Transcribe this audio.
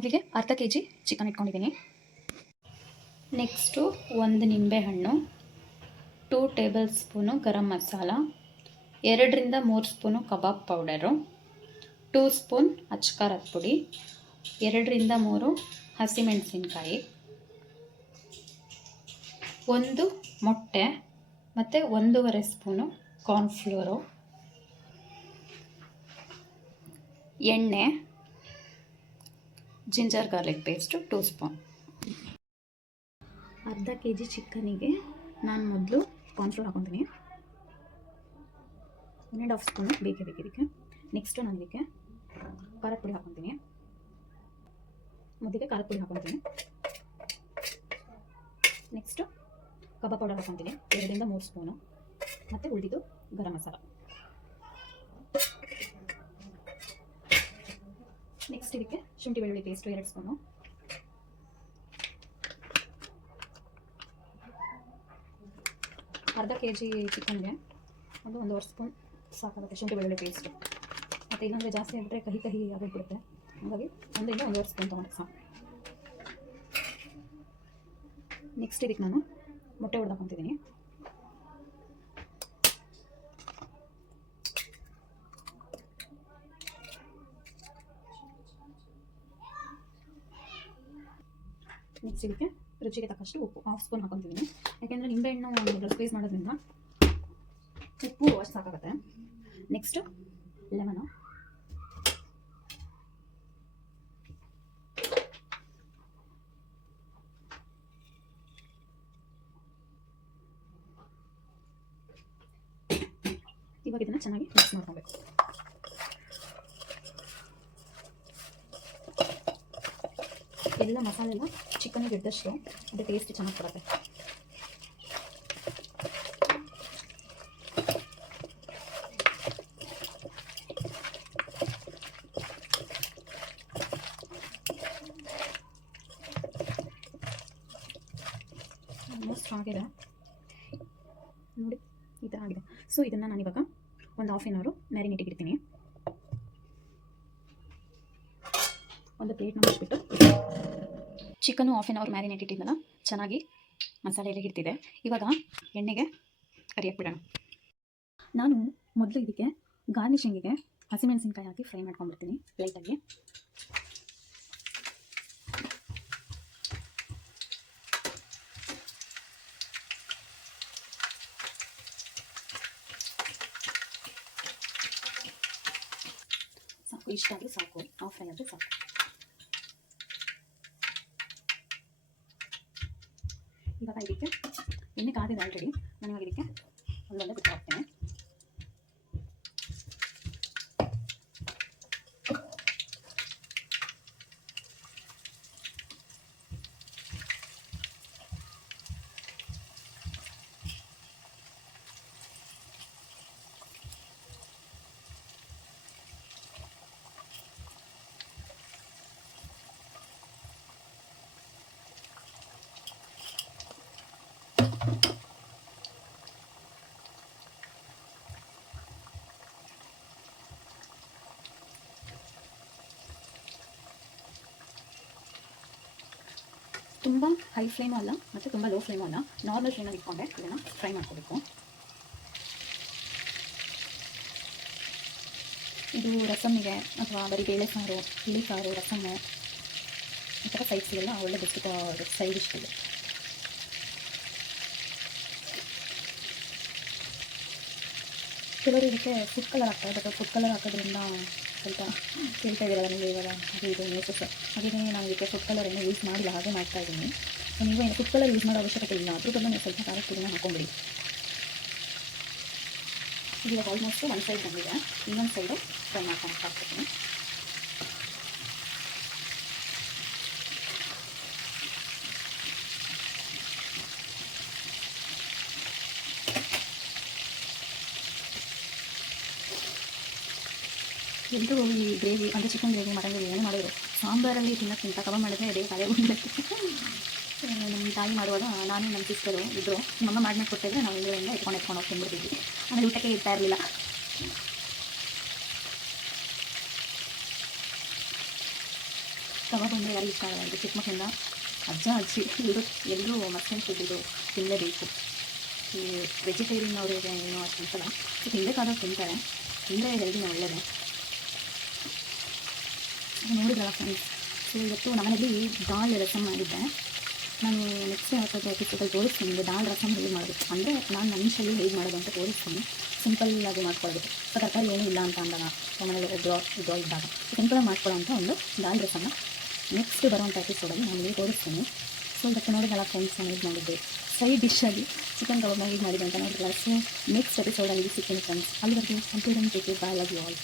ಮೊದಲಿಗೆ ಅರ್ಧ K G chicken ಇಟ್ಕೊಂಡಿದ್ದೀನಿ. ನೆಕ್ಸ್ಟು 1 ನಿಂಬೆಹಣ್ಣು, 2 table spoon garam masala, 2ರಿಂದ 3 spoon ಕಬಾಬ್ ಪೌಡರು, 2 ಸ್ಪೂನ್ ಅಚ್ಕಾರದ ಪುಡಿ, 2ರಿಂದ 3 ಹಸಿಮೆಣಸಿನ್ಕಾಯಿ, 1 ಮೊಟ್ಟೆ ಮತ್ತು 1.5 ಸ್ಪೂನು ಕಾರ್ನ್ಫ್ಲೋರು, ಎಣ್ಣೆ, ಜಿಂಜರ್ ಗಾರ್ಲಿಕ್ ಪೇಸ್ಟು 2 ಸ್ಪೂನ್. ಅರ್ಧ ಕೆ ಜಿ ಚಿಕನಿಗೆ ನಾನು ಮೊದಲು ಕಾರ್ನ್ಫ್ಲೋರ್ ಹಾಕೊತೀನಿ. 1.5 ಸ್ಪೂನು ಬೇಕೇ ಇದಕ್ಕೆ. ನೆಕ್ಸ್ಟು ನಾನು ಇದಕ್ಕೆ ಖಾರದ ಪುಡಿ ಹಾಕೊತೀನಿ. ಮೊದಲಿಗೆ ಖಾರದ ಪುಡಿ ಹಾಕೊತೀನಿ. ನೆಕ್ಸ್ಟು ಕಬಾಬ್ ಪೌಡರ್ ಹಾಕೊತೀನಿ 2ರಿಂದ 3 ಸ್ಪೂನು, ಮತ್ತು ಉಳಿದಿದ್ದು ಗರಂ ಮಸಾಲ. ನೆಕ್ಸ್ಟ್ ಇದಕ್ಕೆ ಶುಂಠಿ ಬೆಳ್ಳುಳ್ಳಿ ಪೇಸ್ಟು 2 ಸ್ಪೂನು, ಅರ್ಧ ಕೆ ಜಿ ಚಿಕನ್ಗೆ ಒಂದು 1.5 ಸ್ಪೂನ್ ಸಾಕಾಗುತ್ತೆ ಶುಂಠಿ ಬೆಳ್ಳುಳ್ಳಿ ಪೇಸ್ಟು. ಮತ್ತು ಇಲ್ಲಾಂದರೆ ಜಾಸ್ತಿ ಆಗಿಬಿಟ್ರೆ ಕಹಿ ಕಹಿ ಆಗಿಬಿಡುತ್ತೆ. ಹಾಗಾಗಿ 1.5 ಸ್ಪೂನ್ ತೊಗೊಂಡು ಸಾಕು. ನೆಕ್ಸ್ಟ್ ಇದಕ್ಕೆ ನಾನು ಮೊಟ್ಟೆ ಹೊಡೆದು ಹಾಕೊತಿದ್ದೀನಿ. ನೆಕ್ಸ್ಟ್ ಇದಕ್ಕೆ ರುಚಿಗೆ ತಕ್ಕಷ್ಟು ಉಪ್ಪು 1/2 ಸ್ಪೂನ್ ಹಾಕೊತಿದ್ದೀನಿ. ಯಾಕೆಂದರೆ ನಿಂಬೆಹಣ್ಣು ಸ್ಕ್ವೀಸ್ ಮಾಡೋದ್ರಿಂದ ಉಪ್ಪು ಅಷ್ಟು ಸಾಕಾಗುತ್ತೆ. ನೆಕ್ಸ್ಟು ಲೆಮನು, ಇವಾಗ ಇದನ್ನು ಚೆನ್ನಾಗಿ ಮಿಕ್ಸ್ ಮಾಡ್ಕೊಬೇಕು. ಎಲ್ಲ ಮಸಾಲೆ ಎಲ್ಲ ಚಿಕನ್ಗೆ ಇದ್ದಷ್ಟು ಅದು ಟೇಸ್ಟ್ ಚೆನ್ನಾಗಿ ಬರುತ್ತೆ. ಆಲ್ಮೋಸ್ಟ್ ಆಗಿದೆ ನೋಡಿ, ಈ ಥರ ಆಗಿದೆ. ಸೊ ಇದನ್ನು ನಾನಿವಾಗ ಒಂದು 1/2 ಅವರ್ ಮ್ಯಾರಿನೇಟಿಗೆ ಇಡ್ತೀನಿ. ಒಂದು ಪ್ಲೇಟ್ನ ಮುಚ್ಚಿಬಿಟ್ಟು ಚಿಕನ್ನು 1/2 ಅವರ್ ಮ್ಯಾರಿನೇಟ್ ಇಟ್ಟಿದ್ದಲ್ಲ, ಚೆನ್ನಾಗಿ ಮಸಾಲೆ ಎಲ್ಲ ಹಿಡ್ತಿದೆ. ಇವಾಗ ಎಣ್ಣೆಗೆ ಕರಿಯಕ್ಕೆ ಬಿಡೋಣ. ನಾನು ಮೊದಲು ಇದಕ್ಕೆ ಗಾರ್ನಿಷಿಂಗಿಗೆ ಹಸಿಮೆಣಸಿನ್ಕಾಯಿ ಹಾಕಿ ಫ್ರೈ ಮಾಡ್ಕೊಂಡ್ಬಿಡ್ತೀನಿ ಲೈಟಾಗಿ. ಸಾಕು, ಇಷ್ಟ ಆದರೆ ಸಾಕು, 1/2 ಫ್ರೈ ಆದರೆ ಸಾಕು. ಇವಾಗ ಇದಕ್ಕೆ ಎಣ್ಣೆ ಕಾದಿದೆ ಆಲ್ರೆಡಿ. ನಾನು ಇವಾಗ ಇದಕ್ಕೆ ಒಂದೊಂದೇ ಬಿಟ್ಟು ಹಾಕ್ತೇನೆ. ತುಂಬ ಹೈ ಫ್ಲೇಮು ಅಲ್ಲ ಮತ್ತು ತುಂಬ ಲೋ ಫ್ಲೇಮು ಅಲ್ಲ, ನಾರ್ಮಲ್ ಫ್ಲೇಮಲ್ಲಿ ಇಟ್ಕೊಂಡೆ ಇದನ್ನು ಫ್ರೈ ಮಾಡ್ಕೋಬೇಕು. ಇದು ರಸಮ್ಮಿಗೆ ಅಥವಾ ಬರೀ ಬೇಳೆ ಸಾರು, ಹುಳಿ ಸಾರು, ರಸಮ್ಮು ಈ ಥರ ಸೈಡ್ಸ್ಗೆಲ್ಲ ಒಳ್ಳೆ ಬೆಸ್ಟ್ ಸೈಡ್ ಡಿಶ್ ಇದೆ. ಕೆಲವರು ಇದಕ್ಕೆ ಫುಡ್ ಕಲರ್ ಹಾಕ್ತಾರೆ, ಬಟ್ ಫುಡ್ ಕಲರ್ ಹಾಕೋದ್ರಿಂದ ಸ್ವಲ್ಪ ಕೇಳ್ತಾ ಇದ್ದೀರಲ್ಲ ನೀವು ಇವಾಗ ಅದು ಇದು ನ್ಯೂಸಸ್, ಹಾಗೆಯೇ ನಾನು ಇದಕ್ಕೆ ಫುಡ್ ಕಲರ್ ಏನೂ ಯೂಸ್ ಮಾಡಿಲ್ಲ, ಹಾಗೆ ಮಾಡ್ತಾಯಿದ್ದೀನಿ. ಸೊ ನೀವು ಏನು ಫುಡ್ ಕಲರ್ ಯೂಸ್ ಮಾಡೋ ಅವಶ್ಯಕತೆ ಇಲ್ಲ, ಅದ್ರ ಬದಲು ನೀವು ಸ್ವಲ್ಪ ಖಾರದ ಪುಡಿನ ಹಾಕೊಂಬಿಡಿ. ಇವಾಗ ಆಲ್ಮೋಸ್ಟು ಒಂದು ಸೈಡ್ ಬಂದಿದೆ, ಇನ್ನೊಂದು ಸೈಡು ಫ್ರೈ ಮಾಡ್ಕೊಂಡು ಹಾಕ್ತೀನಿ. ಎಲ್ಲರೂ ಈ ಗ್ರೇವಿ ಅಂದರೆ ಚಿಕನ್ ಗ್ರೇವಿ, ಮಟನ್ ಗ್ರೇವಿ ಏನು ಮಾಡಿದ್ರು ಸಾಂಬಾರಲ್ಲಿ ತಿನ್ನೋಕ್ಕಿಂತ ಕಬಾಬ್ ಮಾಡಿದ್ರೆ ಅದೇ ತಲೆ ಉಂಡಕ್ಕೆ. ನಮ್ಮ ತಾಯಿ ಮಾಡುವಾಗ ನಾನು ನಮ್ಮ ಸಿಸ್ಟರು ಇದ್ದರು, ನಮ್ಮಮ್ಮ ಮಾಡಿ ಕೊಡ್ತಾಯಿದ್ರೆ ನಾವು ಇದರಿಂದ ಎತ್ಕೊಂಡು ಹೋಗಿ ತಿಂದ್ಬಿಡ್ತಿದ್ವಿ. ಆಮೇಲೆ ಊಟಕ್ಕೆ ಇರ್ತಾ ಇರಲಿಲ್ಲ. ಕಬಾಬ್ ಅಂದರೆ ಯಾರಿಗೆ ಇಷ್ಟ ಆಗಲ್ಲ. ಚಿಕ್ಕ ಮಕ್ಕಳಿಂದ ಅಜ್ಜ ಅಜ್ಜಿ ಎಲ್ಲರೂ ಮತ್ತೊಂದು ಫುಡ್ ತಿನ್ನಲೇಬೇಕು. ಈ ವೆಜಿಟೇರಿಯನ್ ಅವರಿಗೆ ಏನೋ ಅಷ್ಟು ಅನ್ಸಲ್ಲ. ಸೊ ತಿನ್ನಬೇಕಾದಾಗ ತಿಂತಾರೆ, ತಿಂದರೆ ಹೆಲ್ದಿನ ಒಳ್ಳೆಯದೇ. ನೋಡಿದ್ರಲ್ಲ ಫ್ರೆಂಡ್ಸ್, ಸೊ ಇವತ್ತು ನಮ್ಮನೇಲಿ ದಾಲ್ ರಸಮ್ ಮಾಡಿದ್ದೆ. ನಾನು ನೆಕ್ಸ್ಟ್ ಯಾವ್ದಾದ್ರು ಎಪಿಸೋಡಲ್ಲಿ ತೋರಿಸ್ತೀನಿ ನಿಮಗೆ ದಾಲ್ ರಸಮ್ ಹೇಗೆ ಮಾಡೋದು. ಅಂದರೆ ನಾನು ನನ್ನ ಶೈಲಿ ಹೇಗೆ ಮಾಡೋದು ಅಂತ ತೋರಿಸ್ತೀನಿ. ಸಿಂಪಲ್ಲಾಗಿ ಮಾಡ್ಕೊಳ್ಳೋದು. ಸೊ ತರಕಾರಿ ಏನೂ ಇಲ್ಲ ಅಂತ ಅಂದಾಗ ಮನೇಲಿ ಡ್ರಾ ಇದ್ದಾಗ ಸಿಂಪಲಾಗಿ ಮಾಡ್ಕೊಳ್ಳೋ ಅಂತ ಒಂದು ದಾಲ್ ರಸಮ್ನ ನೆಕ್ಸ್ಟ್ ಬರೋವಂಥ ಎಪಿಸೋಡಲ್ಲಿ ನಾನು ನಿಮಗೆ ತೋರಿಸ್ತೀನಿ. ಸೊ ಇವತ್ತು ನೋಡಿದಲ್ಲ ಫ್ರೆಂಡ್ಸ್, ನಾನು ಹೇಗೆ ಮಾಡಿದ್ದೆ ಸೈಡ್ ಡಿಶ್ಶಾಗಿ ಚಿಕನ್ ಕಬಾಬ್ನ ಹೇಗೆ ಮಾಡಿದೆ ಅಂತ ನೋಡಿದ್ರಲ್ಲ. ಸೊ ನೆಕ್ಸ್ಟ್ ಎಪಿಸೋಡಲ್ಲಿ ಸಿಗ್ತೀನಿ ಫ್ರೆಂಡ್ಸ್. ಅಲ್ಲಿವರೆಗೂ complete take bye, love you all.